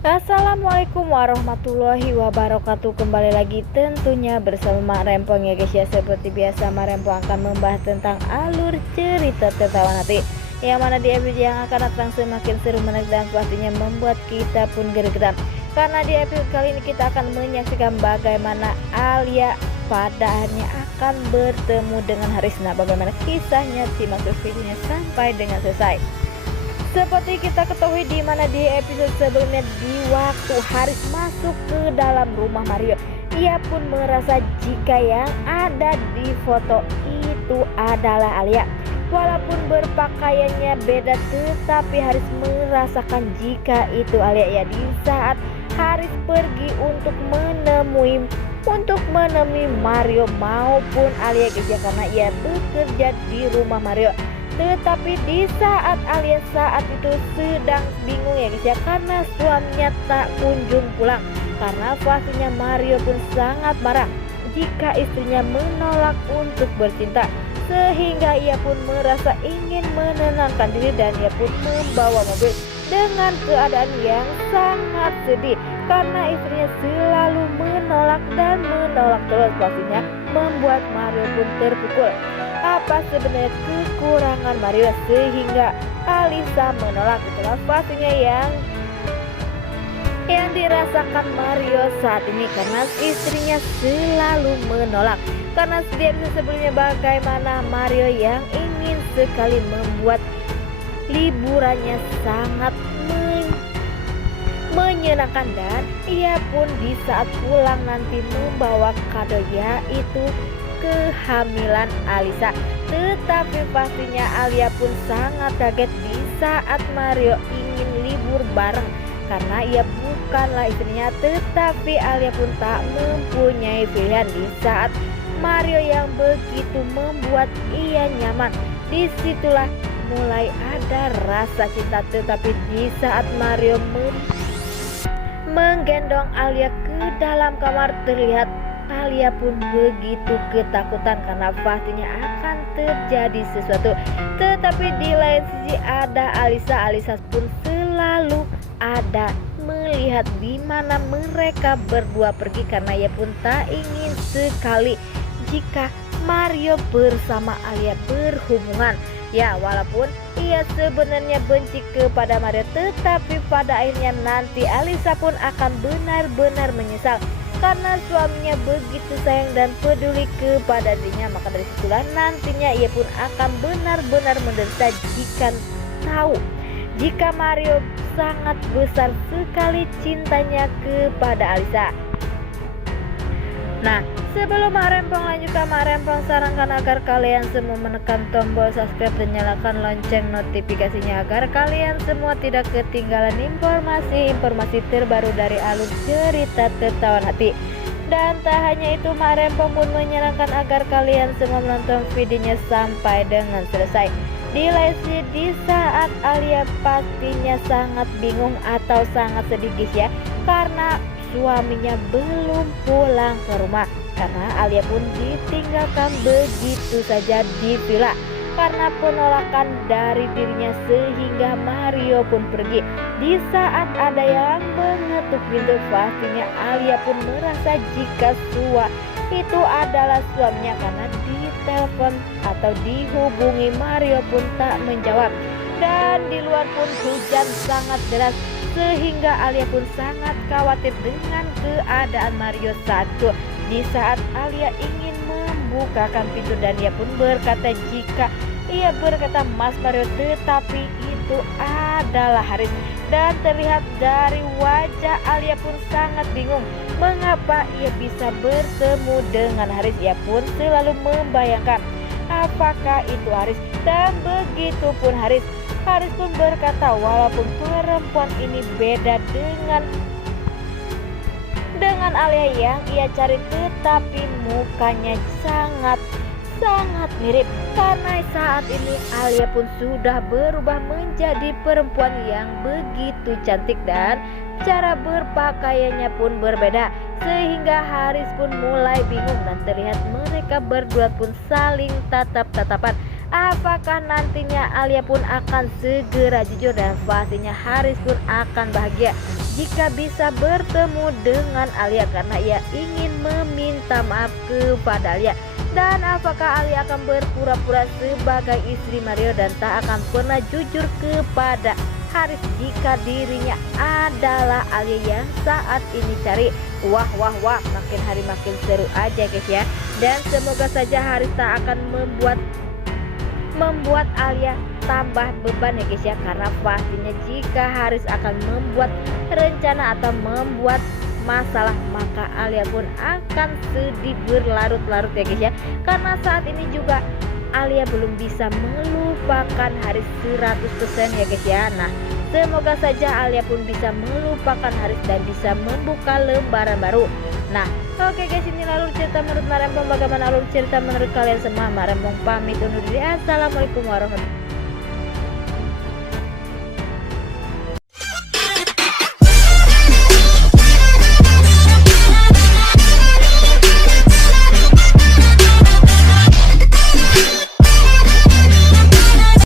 Assalamualaikum warahmatullahi wabarakatuh. Kembali lagi tentunya bersama Mak Rempong ya guys ya. Seperti biasa Mak Rempong akan membahas tentang alur cerita tertawan hati, yang mana di episode yang akan datang semakin seru, menarik dan pastinya membuat kita pun gregetan. Karena di episode kali ini kita akan menyaksikan bagaimana Alia pada akhirnya akan bertemu dengan Haris. Nah, bagaimana kisahnya, simak terus videonya sampai dengan selesai. Seperti kita ketahui di mana di episode sebelumnya, di waktu Haris masuk ke dalam rumah Mario, ia pun merasa jika yang ada di foto itu adalah Alia. Walaupun berpakaiannya beda, tetapi Haris merasakan jika itu Alia ya. Di saat Haris pergi untuk menemui Mario maupun Alia guys ya, karena ia bekerja di rumah Mario. Tetapi di saat Alia saat itu sedang bingung ya guys ya, karena suaminya tak kunjung pulang. Karena pastinya Mario pun sangat marah jika istrinya menolak untuk bercinta, sehingga ia pun merasa ingin menenangkan diri dan ia pun membawa mobil dengan keadaan yang sangat sedih karena istrinya selalu menolak terus. Pastinya membuat Mario pun terpukul. Apa sebenarnya kekurangan Mario sehingga Alisa menolak? Itulah pastinya yang dirasakan Mario saat ini, karena istrinya selalu menolak. Karena setiap sebelumnya bagaimana Mario yang ingin sekali membuat liburannya sangat menyenangkan, dan ia pun di saat pulang nanti membawa kado, yaitu kehamilan Alisa. Tetapi pastinya Alia pun sangat kaget di saat Mario ingin libur bareng, karena ia bukanlah istrinya. Tetapi Alia pun tak mempunyai pilihan di saat Mario yang begitu membuat ia nyaman. Disitulah mulai ada rasa cinta. Tetapi di saat Mario menggendong Alia ke dalam kamar, terlihat Alia pun begitu ketakutan karena pastinya akan terjadi sesuatu. Tetapi di lain sisi ada Alisa pun selalu ada melihat di mana mereka berdua pergi, karena ia pun tak ingin sekali jika Mario bersama Alia berhubungan. Ya, walaupun ia sebenarnya benci kepada Mario, tetapi pada akhirnya nanti Alisa pun akan benar-benar menyesal karena suaminya begitu sayang dan peduli kepada dirinya. Maka dari situlah nantinya ia pun akan benar-benar menderita jika tahu jika Mario sangat besar sekali cintanya kepada Alisa. Nah, sebelum Mak Rempong lanjutkan, Mak Rempong sarankan agar kalian semua menekan tombol subscribe dan nyalakan lonceng notifikasinya agar kalian semua tidak ketinggalan informasi terbaru dari alur cerita tertawan hati. Dan tak hanya itu, Mak Rempong pun menyarankan agar kalian semua menonton videonya sampai dengan selesai. Di saat Alia pastinya sangat bingung atau sangat sedih guys ya, karena suaminya belum pulang ke rumah, karena Alia pun ditinggalkan begitu saja di villa karena penolakan dari dirinya, sehingga Mario pun pergi. Di saat ada yang mengetuk pintu, pastinya Alia pun merasa jika itu adalah suaminya, karena ditelepon atau dihubungi Mario pun tak menjawab. Dan di luar pun hujan sangat deras, sehingga Alia pun sangat khawatir dengan keadaan Mario saat itu. Di saat Alia ingin membukakan pintu dan ia pun berkata jika ia berkata Mas Mario, tetapi itu adalah Haris. Dan terlihat dari wajah Alia pun sangat bingung mengapa ia bisa bertemu dengan Haris. Ia pun selalu membayangkan apakah itu Haris, dan begitu pun Haris pun berkata walaupun perempuan ini beda dengan Alia yang ia cari, tetapi mukanya sangat mirip, karena saat ini Alia pun sudah berubah menjadi perempuan yang begitu cantik dan cara berpakaiannya pun berbeda, sehingga Haris pun mulai bingung dan terlihat mereka berdua pun saling tatap-tatapan. Apakah nantinya Alia pun akan segera jujur dan pastinya Haris pun akan bahagia jika bisa bertemu dengan Alia karena ia ingin meminta maaf kepada Alia. Dan apakah Alia akan berpura-pura sebagai istri Mario dan tak akan pernah jujur kepada Haris jika dirinya adalah Alia yang saat ini cari? Wah, makin hari makin seru aja guys ya. Dan semoga saja Haris tak akan membuat Alia tambah beban ya guys ya, karena pastinya jika Haris akan membuat rencana atau membuat masalah maka Alia pun akan sedih berlarut-larut ya guys ya, karena saat ini juga Alia belum bisa melupakan Haris 100% ya guys ya. Nah, semoga saja Alia pun bisa melupakan Haris dan bisa membuka lembaran baru. Nah, oke guys, ini alur cerita menurut Marempong. Bagaimana alur cerita menurut kalian semua? Marempong pamit undur diri. Assalamualaikum warahmatullahi wabarakatuh.